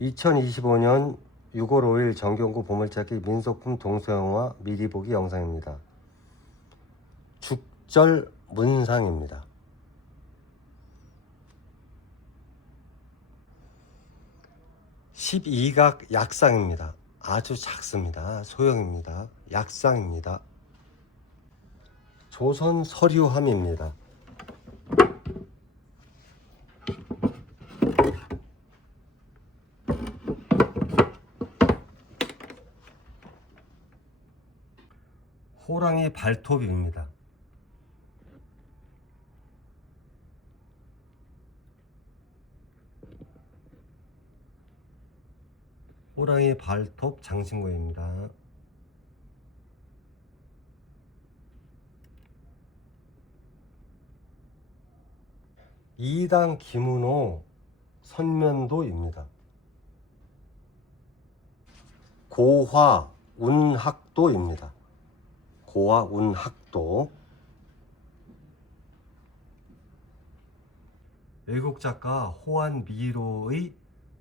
2025년 6월 5일 정경구 보물찾기 민속품 동서영화 미리 보기 영상입니다. 죽절 문상입니다. (12각) 약상입니다. 아주 작습니다. 소형입니다. 약상입니다. 조선 서류함입니다. 호랑이 발톱입니다. 호랑이 발톱 장신구입니다. 이당 김은호 선면도입니다. 고화 운학도입니다. 고화 운학도 외국 작가 호안 미로의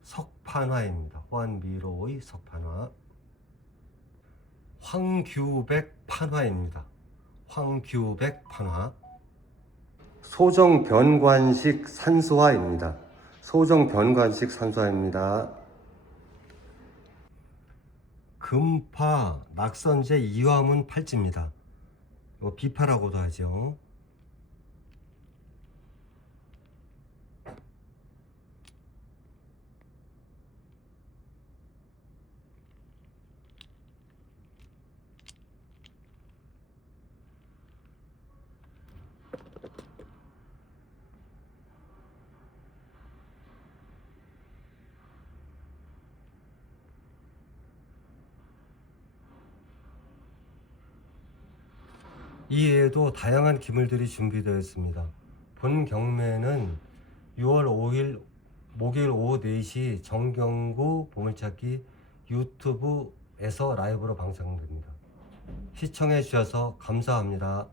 석판화입니다. 호안 미로의 석판화 황규백 판화입니다. 황규백 판화 소정 변관식 산수화입니다. 소정 변관식 산수화입니다. 금파 낙선제 이화문 팔찌입니다. 비파라고도 하죠. 이외에도 다양한 기물들이 준비되어 있습니다. 본 경매는 6월 5일 목요일 오후 4시 정경구 보물찾기 유튜브에서 라이브로 방송됩니다. 시청해 주셔서 감사합니다.